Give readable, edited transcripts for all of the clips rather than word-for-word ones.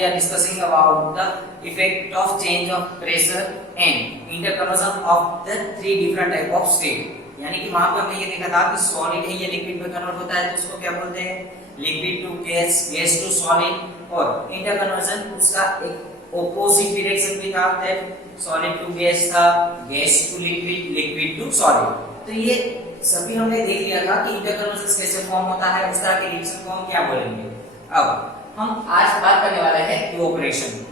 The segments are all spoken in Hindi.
we are discussing about the effect of change of pressure and interconversion of the three different type of state। यानी कि वहां पे हमने ये देखा था कि सॉलिड है ये लिक्विड में कन्वर्ट होता है तो उसको क्या बोलते हैं, liquid to gas, gas to solid. और इंटरकन्वर्जन उसका एक ऑपोजिट डायरेक्शन भी था, सॉलिड टू गैस था, gas to liquid, liquid to solid. तो ये सभी हमने देख लिया था कि इंटरकन्वर्जन कैसे फॉर्म होता है, उस तरह के रिएक्शन को हम क्या बोलेंगे। अब हम आज बात करने वाले हैं इवोपरेशन।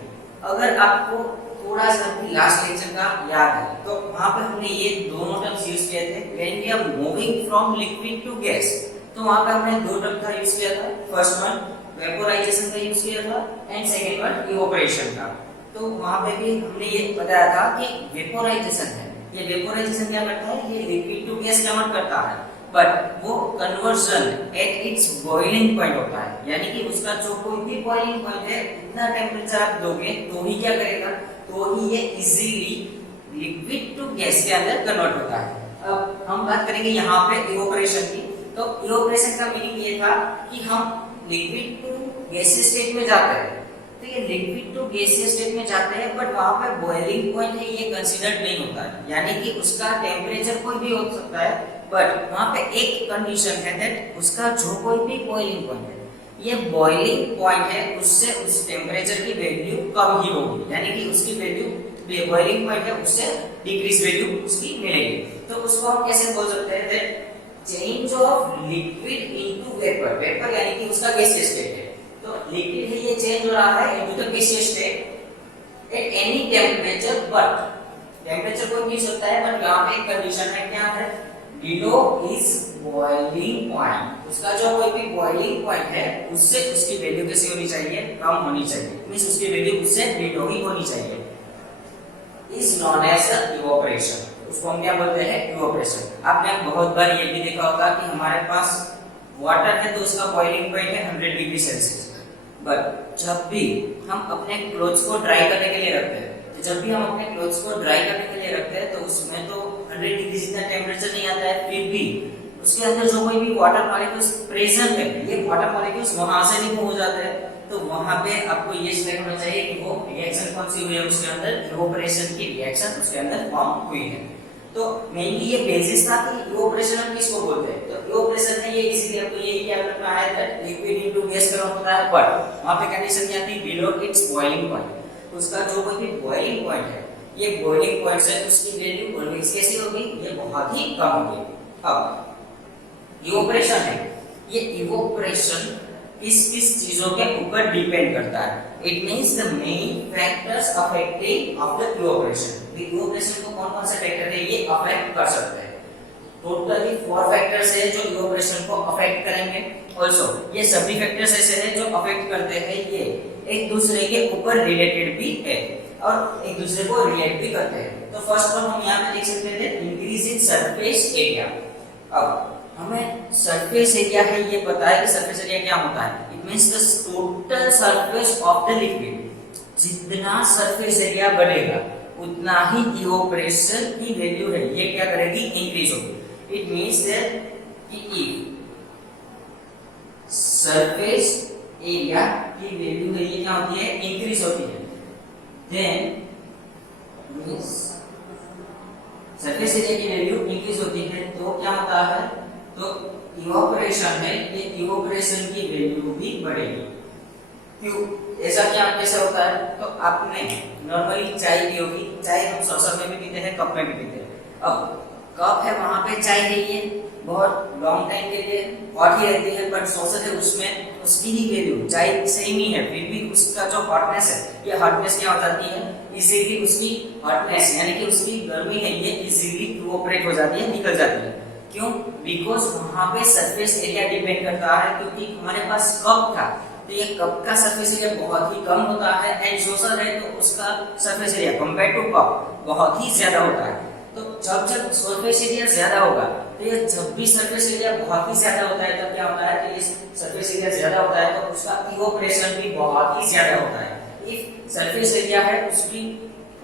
अगर आपको थोड़ा सा भी लास्ट लेक्चर का याद है तो वहां पे हमने ये दोनों टर्म्स यूज किए थे, when we are moving from liquid to gas. तो वहां पे हमने दो टर्म का यूज किया था, फर्स्ट वन वेपोराइजेशन का यूज किया था एंड सेकंड वन इवोपरेशन का। तो वहां पे भी हमने ये बताया था कि वेपोराइजेशन है, ये वेपोराइजेशन क्या करता है, ये लिक्विड टू गैस कन्वर्ट करता है, बट वो conversion at its boiling point होता है। यानी कि उसका जो कोई भी बॉइलिंग पॉइंट है इतना टेम्परेचर आप दोगे तो ही क्या करेगा, तो ही ये इजीली लिक्विड टू गैस के अंदर कन्वर्ट होता है। अब हम बात करेंगे यहाँ पे इवोपरेशन की। तो इवोपरेशन का मीनिंग ये था कि हम लिक्विड टू गैसियस स्टेट में जाते हैं, तो ये लिक्विड टू गैसियस स्टेट में जाते हैं बट वहां पे बॉइलिंग पॉइंट है ये कंसीडर्ड नहीं होता है। यानी कि उसका टेम्परेचर कोई भी हो सकता है बट वहां पे एक कंडीशन है दैट उसका जो कोई भी बॉइलिंग पॉइंट है, ये बॉइलिंग पॉइंट है उससे उस टेम्परेचर की वैल्यू कम ही होगी। यानी कि उसकी वैल्यू बॉइलिंग पॉइंट है उससे डिक्रीज वैल्यू उसकी मिलेगी। तो उसको हम कैसे बोल सकते हैं that change of liquid into vapour. Vapour यानी कि उसका गैसियस स्टेट है, तो लिक्विड है ये चेंज हो रहा है into the gaseous state at any temperature, but temperature कोई भी सकता है बट यहां पे एक कंडीशन है, क्या है, बिलो इज बॉइलिंग पॉइंट। उसका जो कोई भी बॉइलिंग पॉइंट है उससे उसकी वैल्यू कैसी होनी चाहिए, कम होनी चाहिए, मींस उसकी वैल्यू उससे बिलो ही होनी चाहिए। Is known as evaporation. उसको हम क्या बोलते हैं, इवोपरेशन। आपने बहुत बार ये भी देखा होगा कि हमारे पास वाटर है तो उसका बॉइलिंग पॉइंट है 100 डिग्री सेल्सियस, बट जब भी हम अपने क्लोथ्स को ड्राई करने के लिए रखते हैं, तो जब भी हम अपने क्लोथ्स को ड्राई करने के लिए रखते हैं तो उसमें तो 100 डिग्री जितना टेम्परेचर नहीं आता है, फिर भी उसके अंदर जो कोई भी वाटर मॉलिक्यूल्स प्रेजेंट है, ये वाटर मॉलिक्यूल्स वहां से रिमूव हो जाते हैं। तो वहां पे आपको ये सिलेक्ट होना चाहिए कि वो रिएक्शन कौन सी हुई है उसके अंदर, इवोपरेशन की रिएक्शन उसके अंदर फॉर्म हुई है। तो मेनली ये बेसिस था कि इवोपरेशन हम किसको बोलते हैं। तो इवोपरेशन है ये इसीलिए आपको यही क्या करना है that liquid into gas convert होता है, बट वहां पे कंडीशन क्या थी, बिलो इट्स बॉइलिंग पॉइंट। उसका जो कोई भी बॉइलिंग पॉइंट है, ये बॉइलिंग पॉइंट से उसकी वैल्यू ऑलवेज कैसी होगी, ये बहुत ही कम होगी। अब इवोपरेशन है, ये इवोपरेशन किस चीजों के ऊपर डिपेंड करता है। It means the main factors affecting of the evaporation. Evaporation को कौन-कौन से फैक्टर है ये अफेक्ट कर सकते हैं। टोटली 4 फैक्टर्स है जो इवोपरेशन को अफेक्ट करेंगे। आल्सो ये सभी फैक्टर्स ऐसे हैं जो अफेक्ट करते हैं, ये एक दूसरे के ऊपर रिलेटेड भी है और एक दूसरे को रिलेट भी करते हैं। तो फर्स्ट वन हम यहाँ पे देख सकते हैं इंक्रीज इन सरफेस एरिया। अब हमें सरफेस एरिया है ये पता है कि सरफेस एरिया क्या होता है, it means the total surface of the liquid. जितना सरफेस एरिया बढ़ेगा उतना ही इवोपरेशन की वैल्यू है ये क्या करेगी, इंक्रीज होगी। इट मींस दैट कि सरफेस एरिया की वैल्यू है ये क्या होती है, इंक्रीज होती है, देन मींस सरफेस एरिया की वैल्यू इंक्रीज होती है तो क्या होता है, तो इवोपरेशन है ये इवोपरेशन की वैल्यू भी बढ़ेगी। क्यों ऐसा क्या कैसे होता है, तो आपने नॉर्मली चाय पी होगी, चाय हम सॉसर में भी पीते हैं, कप में भी पीते हैं। अब कप है वहां पे चाय है ये बहुत लॉन्ग टाइम के लिए हॉट ही रहती है, बट सॉसर है उसमें उसकी ही वैल्यू चाय सेम ही है, फिर भी उसका जो हॉटनेस है ये हॉटनेस क्या हो जाती है, इजीली उसकी हॉटनेस यानी कि उसकी गर्मी है ये इजीली इवोपरेट हो जाती है, निकल जाती है। क्यों, बिकॉज वहां पे सरफेस एरिया डिपेंड करता है, क्योंकि हमारे पास कप था तो ये कप का सरफेस एरिया बहुत ही कम होता है एंड सॉसर है तो उसका surface area compare to cup बहुत ही ज्यादा होता है। तो जब जब सरफेस एरिया ज्यादा होगा तो ये जब भी सरफेस एरिया बहुत ही ज्यादा होता है तब क्या होता है कि सरफेस एरिया ज्यादा होता है तो उसका इवोपरेशन भी बहुत ही ज्यादा होता है। इफ सरफेस एरिया है उसकी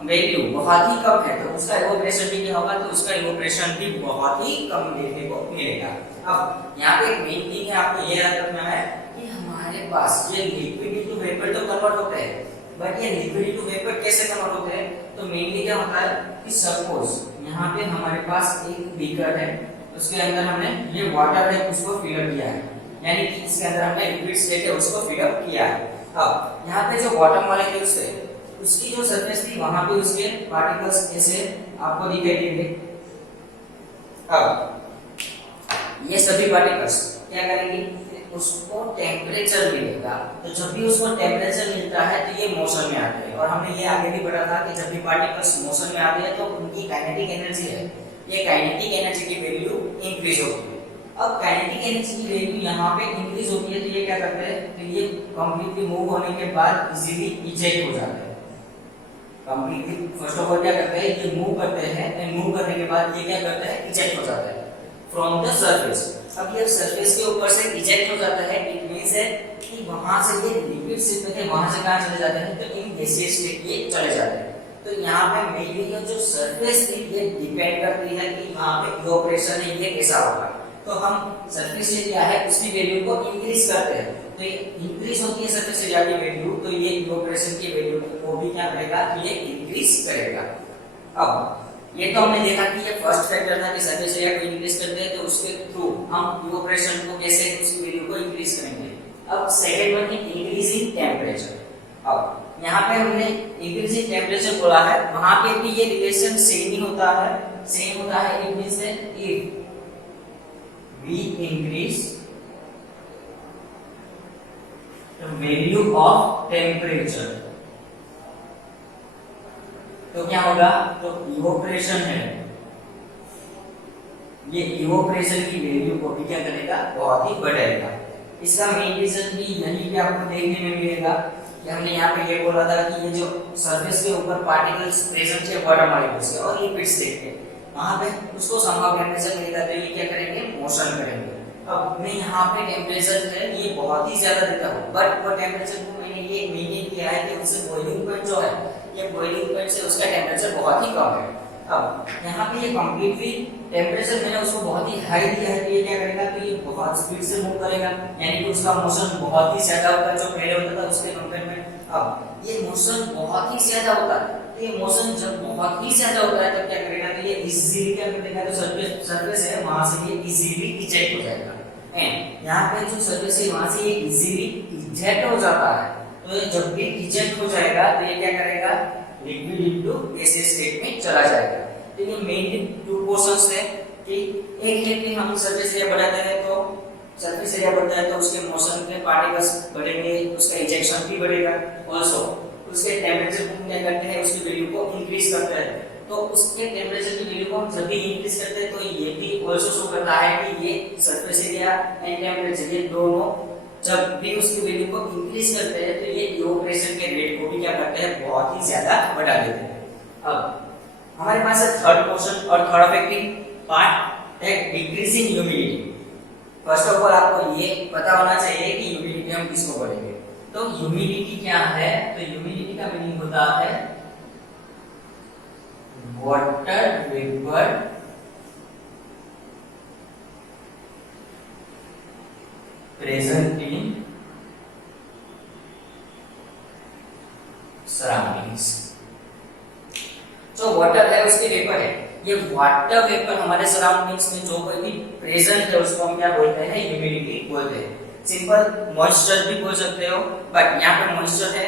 वैल्यू बहुत ही कम है तो उसका इवोपरेशन भी क्या होगा, तो उसका इवोपरेशन भी बहुत ही कम देखने को मिलेगा। अब यहाँ पे एक मेन थिंग है आपको ये याद रखना है कि हमारे पास ये लिक्विड टू वेपर तो कन्वर्ट होते हैं, बट ये लिक्विड इनटू वेपर कैसे कन्वर्ट होते हैं? तो मेनली क्या होता है कि सपोज यहाँ पे हमारे पास एक बीकर है, उसके अंदर हमने ये वाटर है उसको फिल अप किया है, यानी कि इसके अंदर हमने लिक्विड स्टेट है उसको फिल अप किया है। अब यहाँ पे जो वाटर मॉलिक्यूल्स है उसकी जो सरफेस थी वहां पे उसके पार्टिकल्स ऐसे आपको दिखाई देंगे। अब ये सभी पार्टिकल्स क्या करेंगे, उसको टेम्परेचर मिलेगा, तो जब भी उसको टेम्परेचर मिलता है तो ये मोशन में आते हैं। और हमने ये आगे भी पढ़ा था कि जब भी पार्टिकल्स मोशन में आते हैं तो उनकी काइनेटिक एनर्जी है, ये काइनेटिक एनर्जी की वैल्यू इंक्रीज होती है। अब काइनेटिक एनर्जी की वैल्यू यहाँ पे इंक्रीज होती है तो ये क्या करते हैं, तो ये कंप्लीटली मूव होने के बाद इजीली इजेक्ट हो जाते हैं। कंप्लीटली फर्स्ट ऑफ ऑल क्या करते हैं, ये मूव करते हैं एंड मूव करने के बाद ये क्या करते हैं, इजेक्ट हो जाता है फ्रॉम द सरफेस। अब ये सरफेस के ऊपर से इजेक्ट हो जाता है, इट मींस है कि वहां से ये लिक्विड स्टेट में थे वहां से कहां चले जाते हैं, तो इन गैसियस स्टेट ये चले जाते हैं। तो यहाँ पे मेनली जो सरफेस थी ये डिपेंड करती है कि वहां पे इवोपरेशन है ये कैसा होगा। तो हम सरफेस एरिया है उसकी वैल्यू को इंक्रीज करते हैं, तो ये इंक्रीज होती है सरफेस एरिया की वैल्यू, तो ये इवोपरेशन की वैल्यू को भी क्या करेगा, ये इंक्रीज करेगा। अब ये तो हमने देखा कि ये फर्स्ट फैक्टर था कि सरफेस एरिया को इंक्रीज करते हैं, तो उसके थ्रू हम इवोपरेशन को कैसे उसकी वैल्यू को इंक्रीज करेंगे। अब सेकंड वन है इंक्रीज इन टेम्परेचर। अब यहाँ पे हमने इंक्रीज इन टेम्परेचर बोला है, वहां पे भी ये रिलेशन सेम ही होता है, सेम होता है। It means if we increase the value of temperature तो क्या होगा, तो इवोपरेशन है, ये इवोपरेशन की वैल्यू को भी क्या करेगा, बहुत ही बढ़ाएगा। इसका मेन रीजन भी यही पे आपको देखने में मिलेगा कि हमने यहाँ पे ये बोला था कि ये जो सरफेस के ऊपर पार्टिकल्स प्रेजेंट है वाटर मॉलिक्यूल्स के और लिक्विड स्टेट के, वहां पे उसको समहाउ टेम्परेचर मिलेगा तो ये क्या करेंगे, मोशन करेंगे। अब मैं यहाँ पे टेम्परेचर है ये बहुत ही ज्यादा देता हूँ, बट वो टेम्परेचर को मैंने ये मेंटेन किया है कि उससे बॉइलिंग पॉइंट जो है, ये बॉइलिंग पॉइंट से उसका टेम्परेचर बहुत ही कम है। अब यहाँ पे ये कंप्लीटली टेम्परेचर मैंने उसको बहुत ही हाई दिया है, तो ये क्या करेगा, तो ये बहुत स्पीड से मूव करेगा, यानी कि उसका मोशन बहुत ही ज्यादा होगा जो पहले होता था उसके कंपेयर में। अब ये मोशन बहुत ही ज्यादा होता है, तो ये मोशन जब बहुत ही ज्यादा होता है तब क्या करेगा, तो ये इजीली क्या करेगा, तो सरफेस है वहां से ये इजीली इजेक्ट हो जाएगा। एंड यहाँ पे जो सरफेस है वहां से ये इजीली इजेक्ट हो जाता है, तो ये जब भी इजेक्ट हो जाएगा तो ये क्या करेगा, लिक्विड इनटू गैसियस स्टेट में चला जाएगा। तो ये मेनली टू पोर्शंस है कि एक है कि हम सरफेस एरिया बढ़ाते हैं तो सरफेस एरिया बढ़ता है तो उसके मोशन के पार्टिकल्स बढ़ेंगे, उसका इजेक्शन भी बढ़ेगा, ऑल्सो उसके टेम्परेचर को क्या करते हैं, उसकी वैल्यू को इंक्रीज करते हैं। तो उसके टेम्परेचर की वैल्यू को हम जब भी इंक्रीज करते हैं तो ये भी ऑल्सो शो करता है कि ये सरफेस एरिया एंड टेम्परेचर ये दोनों जब भी उसकी वैल्यू को इंक्रीज करते हैं तो ये इवोपरेशन के रेट को भी क्या करते हैं, बहुत ही ज्यादा बढ़ा देते हैं। अब हमारे पास है थर्ड पोर्शन और थर्ड अफेक्टिंग पार्ट है decreasing humidity. First of all आपको ये पता होना चाहिए कि ह्यूमिडिटी हम किसको बोलेंगे। तो ह्यूमिडिटी क्या है, तो ह्यूमिडिटी का मीनिंग होता है water vapour present in surroundings. जो वाटर है उसके वेपर है, ये वाटर वेपर हमारे सराउंडिंग्स में जो कोई भी प्रेजेंट है उसको हम क्या बोलते हैं, ह्यूमिडिटी बोलते हैं। सिंपल मॉइस्चर भी बोल सकते हो, बट यहाँ पे मॉइस्चर है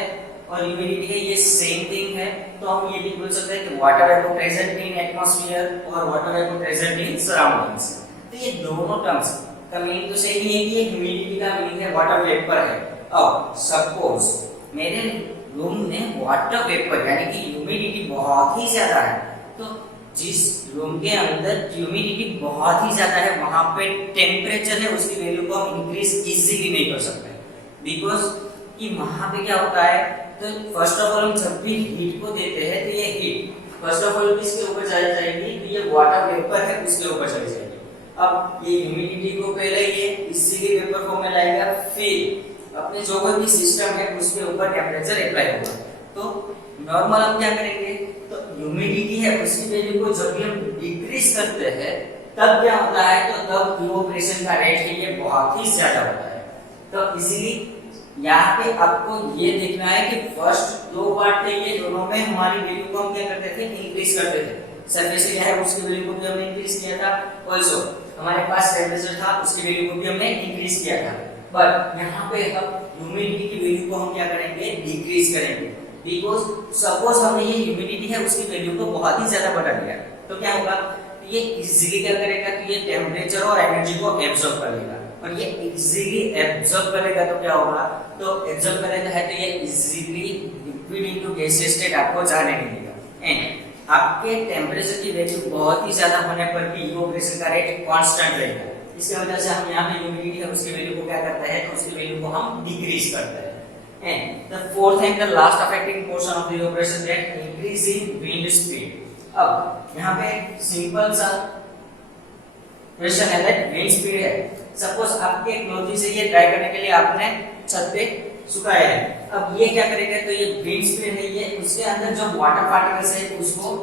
और ह्यूमिडिटी है ये सेम थिंग है, तो हम ये भी बोल सकते हैं कि water vapour present in atmosphere और water vapour present in surroundings. तो ये दोनों टर्म्स का मीनिंग तो सेम ही है कि ह्यूमिडिटी का मीनिंग है वाटर वेपर है। अब सपोज मेरे रूम में वाटर वेपर यानी कि ह्यूमिडिटी बहुत ही ज्यादा है, तो जिस रूम के अंदर ह्यूमिडिटी बहुत ही ज्यादा है वहां पे टेम्परेचर है उसकी वैल्यू को हम इंक्रीज इजीली नहीं कर सकते, बिकॉज कि वहां पे क्या होता है, तो फर्स्ट ऑफ ऑल हम जब भी हीट को देते हैं तो ये हीट फर्स्ट ऑफ ऑल किसके ऊपर चली जाएगी, तो ये वाटर वेपर है उसके ऊपर चली जाएगी। अब ये ह्यूमिडिटी को पहले ये इजीली वेपर फॉर्म में लाएगा, फिर अपने जो कोई भी सिस्टम है उसके ऊपर टेम्परेचर अप्लाई होगा। तो नॉर्मल हम क्या करेंगे, तो ह्यूमिडिटी है उसकी वैल्यू को जब भी हम डिक्रीज करते हैं तब क्या होता है, तो तब इवोपरेशन का रेट है ये बहुत ही ज्यादा होता है। तो इजीली यहाँ पे आपको ये देखना है कि फर्स्ट दो पार्ट थे ये दोनों में हमारी वैल्यू को हम क्या करते थे, इंक्रीज करते थे। सरफेस एरिया है उसकी वैल्यू को भी हमने इंक्रीज किया था, ऑल्सो हमारे पास टेम्परेचर था उसकी वैल्यू को भी हमने इंक्रीज किया था। बट यहाँ पे हम ह्यूमिडिटी की वैल्यू को हम क्या करेंगे, डिक्रीज करेंगे। बिकॉज सपोज हमने ये ह्यूमिडिटी है उसकी वैल्यू को बहुत ही ज्यादा बढ़ा दिया तो क्या होगा, ये इजीली क्या करेगा कि ये टेम्परेचर और एनर्जी को एब्जॉर्ब कर लेगा, और ये इजीली एब्जॉर्ब करेगा तो क्या होगा, तो एब्जॉर्ब करेगा है तो ये easily liquid into gaseous state आपको जाने नहीं देगा। एंड आपके टेम्परेचर की वैल्यू बहुत ही ज्यादा होने पर भी इवोपोरेशन का रेट कांस्टेंट रहेगा। इसकी वजह से हम यहाँ पे ह्यूमिडिटी है उसकी वैल्यू को क्या करते हैं, तो उसकी वैल्यू को हम डिक्रीज करते हैं। And the fourth and the last affecting portion of the evaporation rate increase in wind speed. अब यहाँ पे सिंपल सा क्वेश्चन है दैट विंड स्पीड है। सपोज आपके क्लोथिंग से ये ड्राई करने के लिए आपने छत पे सुखाया है, अब ये क्या करेगा, तो ये विंड स्पीड है, ये उसके अंदर जो वाटर पार्टिकल्स है उसको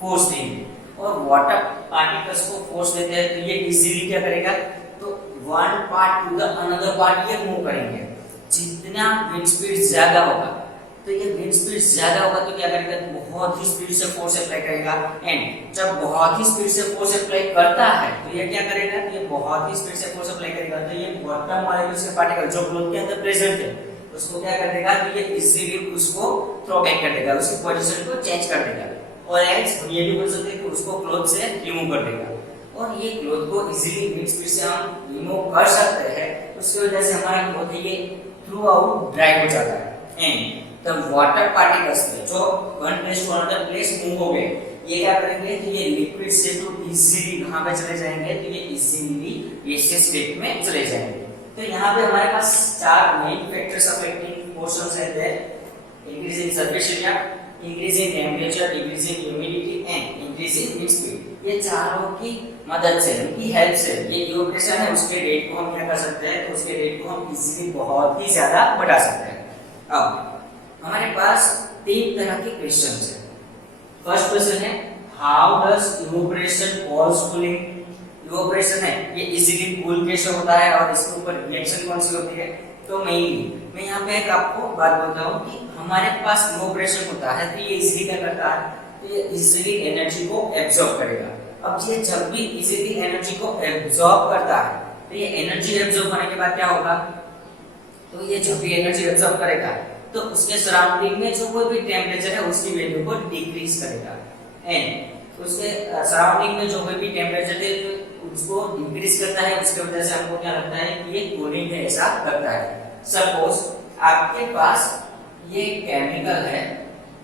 फोर्स देंगे, और वाटर पार्टिकल्स को फोर्स देते हैं तो ये इजीली क्या करेगा, तो one part two the another part ये मूव करेंगे। जितना विंड स्पीड ज्यादा होगा तो ये विंड स्पीड ज्यादा होगा तो क्या करेगा, बहुत ही स्पीड से फोर्स अप्लाई करेगा। एंड जब बहुत ही स्पीड से फोर्स अप्लाई करता है तो ये क्या करेगा, तो ये बहुत ही स्पीड से फोर्स अप्लाई करेगा तो ये बॉटम मॉलिक्यूल्स के पार्टिकल जो क्लोथ के अंदर प्रेजेंट है उसको क्या कर देगा, तो ये इजीली उसको थ्रो बैक कर देगा, उसकी पोजीशन को चेंज कर देगा, और एल्स हम ये भी बोल सकते हैं कि उसको क्लोथ से रिमूव कर देगा। और ये क्लोथ को इजीली विंड स्पीड से हम रिमूव कर सकते हैं, उसकी वजह से हमारा क्लोथ ये थ्रू आउट ड्राई हो जाता है। एंड द वाटर पार्टिकल्स जो one place to another place move हो गए, ये क्या करेंगे कि ये लिक्विड से तो इजीली कहां पे चले जाएंगे, तो ये इजीली गैसियस स्टेट में चले जाएंगे। तो यहाँ पे हमारे पास चार मेन फैक्टर्स अफेक्टिंग पोर्शंस है, increase in surface area, increase in temperature, increase in humidity and increase in wind speed. ये चारों की मदद से, इनकी हेल्प से ये इवोपोरेशन है उसके रेट को हम क्या कर सकते हैं, तो उसके रेट को हम इजीली बहुत ही ज्यादा बढ़ा सकते हैं। अब हमारे पास तीन तरह के क्वेश्चंस हैं। फर्स्ट क्वेश्चन है how does evaporation cause cooling. Evaporation है ये इजीली कूल कैसे होता है और इसके ऊपर रिएक्शन कौन सी होती है। तो मैं यहाँ पे एक आपको बात बोलता हूँ कि हमारे पास इवोपोरेशन होता है तो ये इजीली क्या करता है, तो ये इजीली एनर्जी को एब्जॉर्ब करेगा। अब ये जब भी इजीली एनर्जी को एब्जॉर्ब करता है तो ये एनर्जी एब्जॉर्ब होने के बाद क्या होगा, तो ये जब भी एनर्जी एब्जॉर्ब करेगा तो उसके सराउंडिंग में जो कोई भी टेम्परेचर है उसकी वैल्यू को डिक्रीज करेगा। एंड उसके सराउंडिंग में जो कोई भी टेम्परेचर है उसको डिक्रीज करता है, उसकी वजह से हमको क्या लगता है कि ये कूलिंग है ऐसा लगता है। सपोज आपके पास ये केमिकल है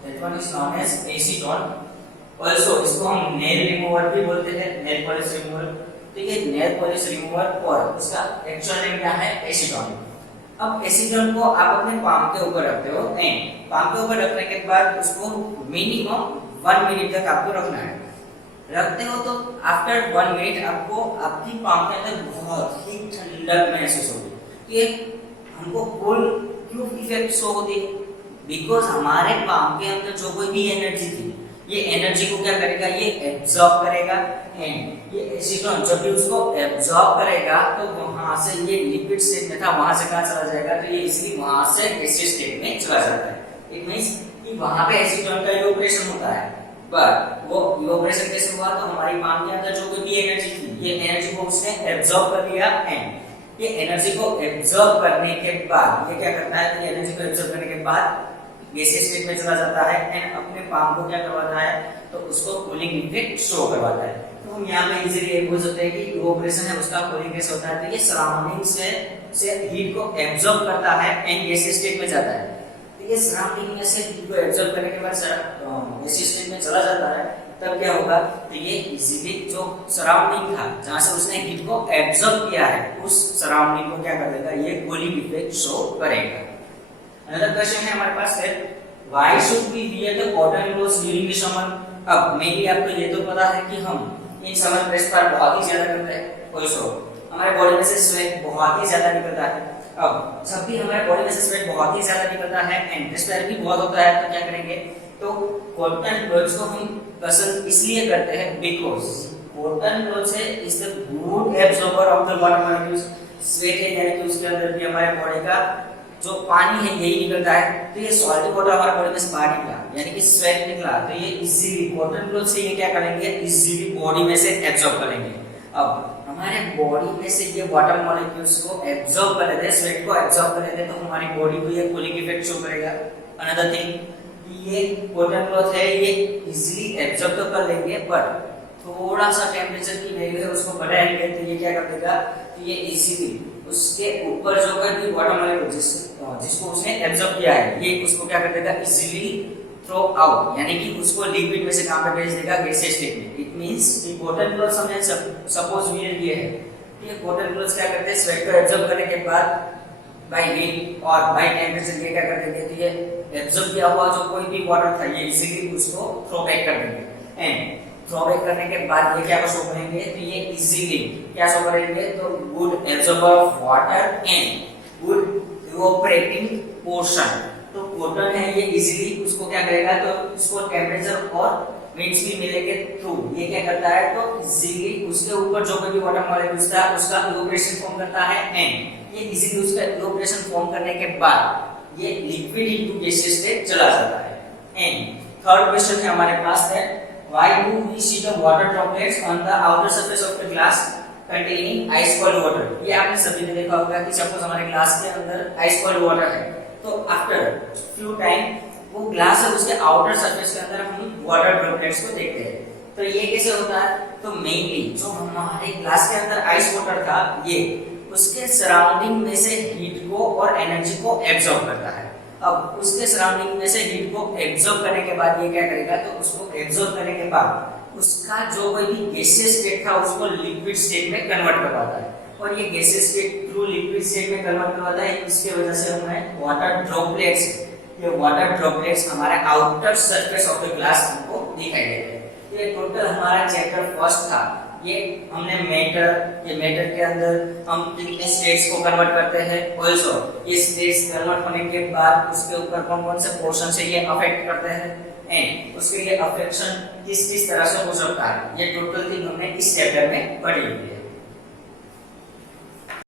that one is known as acetone, also इसको हम नेल रिमूवर भी बोलते हैं, नेल पॉलिश रिमूवर। तो ये नेल पॉलिश रिमूवर और उसका एक्चुअल नेम क्या है, एसीटोन। अब एसीटोन को आप अपने पाम के ऊपर रखते हो, पाम के ऊपर रखने के बाद उसको मिनिमम 1 मिनट तक आपको रखना है। रखते हो तो आफ्टर 1 मिनट आपको आपकी पाम के अंदर बहुत ही ठंडक महसूस होगी। तो ये हमको कूल क्यों इफेक्ट शो होती है, बिकॉज हमारे पाम के अंदर जो कोई भी एनर्जी थी ये एनर्जी को क्या करेगा, ये एब्जॉर्ब करेगा। एंड ये एसीटोन जब भी उसको एब्जॉर्ब करेगा तो वहां से ये लिक्विड स्टेट में था वहां से कहां चला जाएगा, तो ये इसलिए वहां से गैसियस स्टेट में चला जाता है। इट मींस कि वहां पे एसीटोन का इवोपोरेशन होता है, बट वो इवोपोरेशन कैसे हुआ, तो हमारी पाम के अंदर जो कोई भी एनर्जी थी ये एनर्जी को उसने एब्जॉर्ब कर लिया। एंड ये एनर्जी को एब्जॉर्ब करने के बाद ये क्या करता है, तो एनर्जी को एब्जॉर्ब करने के बाद गैसियस स्टेट में चला जाता है एंड अपने पाम को क्या करवाता है, तो उसको कूलिंग इफेक्ट शो करवाता है। तो हम यहाँ पे इजीली ये बोल सकते हैं कि इवोपोरेशन है उसका कूलिंग कैसे होता है, तो ये सराउंडिंग से हीट को एब्जॉर्ब करता है एंड गैसियस स्टेट में जाता है। तो ये सराउंडिंग में से हीट को एब्जॉर्ब करने के बाद गैसियस स्टेट में चला जाता है, तब क्या होगा, तो ये इजीली जो सराउंडिंग था जहां से उसने हीट को एब्जॉर्ब किया है उस सराउंडिंग को क्या कर देगा, ये कूलिंग इफेक्ट शो करेगा। अनदर क्वेश्चन है हमारे पास है why should we wear the cotton clothes during the summer. अब मेनली आपको ये तो पता है कि हम इन समर प्रेस पर बहुत ही ज्यादा करते हैं, ऑल्सो हमारे बॉडी में से स्वेट बहुत ही ज्यादा निकलता है। अब जब भी हमारे बॉडी में से स्वेट बहुत ही ज्यादा निकलता है एंड रेस्पिरेट भी बहुत होता है, तो क्या करेंगे, तो कॉटन क्लोथ्स को हम पसंद इसलिए करते हैं बिकॉज कॉटन क्लोथ्स है is the good absorber of the water molecules. Sweat है यानी कि उसके अंदर भी हमारे बॉडी का जो पानी है यही निकलता है, तो ये सॉल्टी वाटर हमारे बॉडी में से बाहर निकला, यानी कि स्वेट निकला, तो ये इजीली कॉटन क्लॉथ से ये क्या करेंगे, इजीली बॉडी में से एब्जॉर्ब करेंगे। अब हमारे बॉडी में से ये वाटर मॉलिक्यूल्स को एब्जॉर्ब कर लेते हैं, स्वेट को एब्जॉर्ब कर लेते हैं, तो हमारी बॉडी को ये कूलिंग इफेक्ट शो करेगा। अनदर थिंग, ये कॉटन क्लॉथ है, ये इजीली एब्जॉर्ब तो कर लेंगे, बट थोड़ा सा टेम्परेचर की वैल्यू है उसको बढ़ाएंगे, तो ये क्या कर देगा, तो ये इजीली उसके ऊपर जो भी वाटर मॉलिक्यूल जिसको उसने एब्जॉर्ब किया है, ये उसको क्या कर देगा, इजीली थ्रो आउट, यानी कि उसको लिक्विड में से कहां पे भेज देगा, गैसियस स्टेट में। इट मींस कि कॉटन क्लॉथ्स हमने सपोज वियर ये है, ये कॉटन क्लॉथ्स क्या करते हैं, स्वेट को एब्जॉर्ब करने के बाद बाय हीट और बाय टेम्परेचर ये क्या कर देंगे, तो ये एब्जॉर्ब किया हुआ जो कोई भी वाटर था ये इजीली उसको थ्रो बैक कर देंगे। एंड थ्रो बैक करने के बाद ये क्या शो करेंगे, तो ये इजीली क्या शो करेंगे, तो good absorber of water and good evaporating portion. तो कॉटन है ये इजीली उसको क्या करेगा, तो इसको टेम्परेचर और विंड्स भी मिले के थ्रू ये क्या करता है, तो इजीली उसके ऊपर जो भी वाटर मॉलिक्यूल्स था उसका इवोपरेशन फॉर्म करता है, एंड ये इजीली उसका इवोपरेशन फॉर्म करने के बाद ये लिक्विड इनटू गैसियस स्टेट चला जाता है। एंड थर्ड क्वेश्चन है हमारे पास है, why do we see the water droplets on the outer surface of the glass containing ice cold water? ये आपने सभी ने देखा होगा कि सपोज हमारे ग्लास के अंदर आइस कोल्ड वाटर है, तो आफ्टर फ्यू टाइम वो ग्लास है उसके आउटर सरफेस के अंदर हम वाटर ड्रॉपलेट्स को देखते हैं। तो ये कैसे होता है, तो मेनली जो हमारे ग्लास के अंदर आइस वाटर था ये उसके सराउंडिंग में से हीट को और एनर्जी को एब्जॉर्ब करता है। अब उसके सराउंडिंग में से हीट को एब्जॉर्ब करने के बाद ये क्या करेगा, तो उसको एब्जॉर्ब करने के बाद उसका जो कोई भी गैसियस स्टेट था उसको लिक्विड स्टेट में कन्वर्ट करवाता है, और ये gaseous state through liquid state में कन्वर्ट करवाता है। इसके वजह से हमें वाटर ड्रॉपलेट्स, ये वाटर ड्रॉपलेट्स हमारे outer surface of the glass हमको दिखाई देते हैं। ये टोटल हमारा चैप्टर फर्स्ट था, ये हमने ये मैटर के अंदर हम कितने स्टेट्स को कन्वर्ट करते हैं, ऑल्सो ये स्टेट्स कन्वर्ट होने के बाद उसके ऊपर कौन कौन से पोर्शन से ये अफेक्ट करते हैं, एंड उसके लिए अफेक्शन किस किस तरह से हो सकता है, ये टोटल थिंग हमने इस चैप्टर में पढ़ी हुई है।